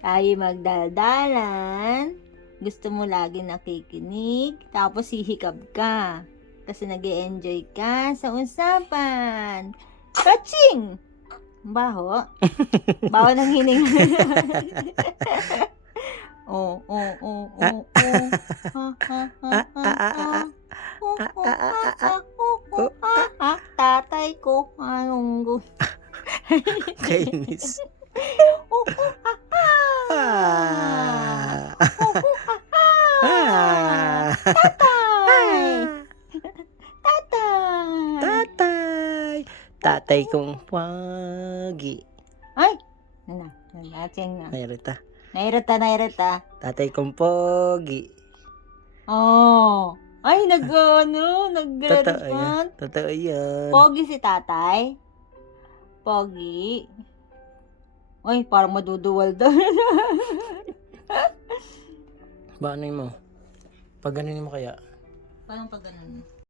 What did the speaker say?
Tayo magdaldalan. Gusto mo lagi nakikinig. Tapos hihikab ka. Kasi nag-e-enjoy ka sa usapan. Kaching! Baho. Baho ng hininga. Oh. Ha, ha, ha, ha, ha. Tatay ko, anong gusto? Kainis. Tatay! Tatay! Tatay! Tatay kong Pogi. Ay! Natin nga. Nairita. Tatay kong Pogi. Oh! Ay, nagre-respond. Totoo yan. Pogi si tatay? Pogi? Ay, parang maduduwal daw. Ba, ano mo? Pag ganunin mo kaya? Parang pag ganun.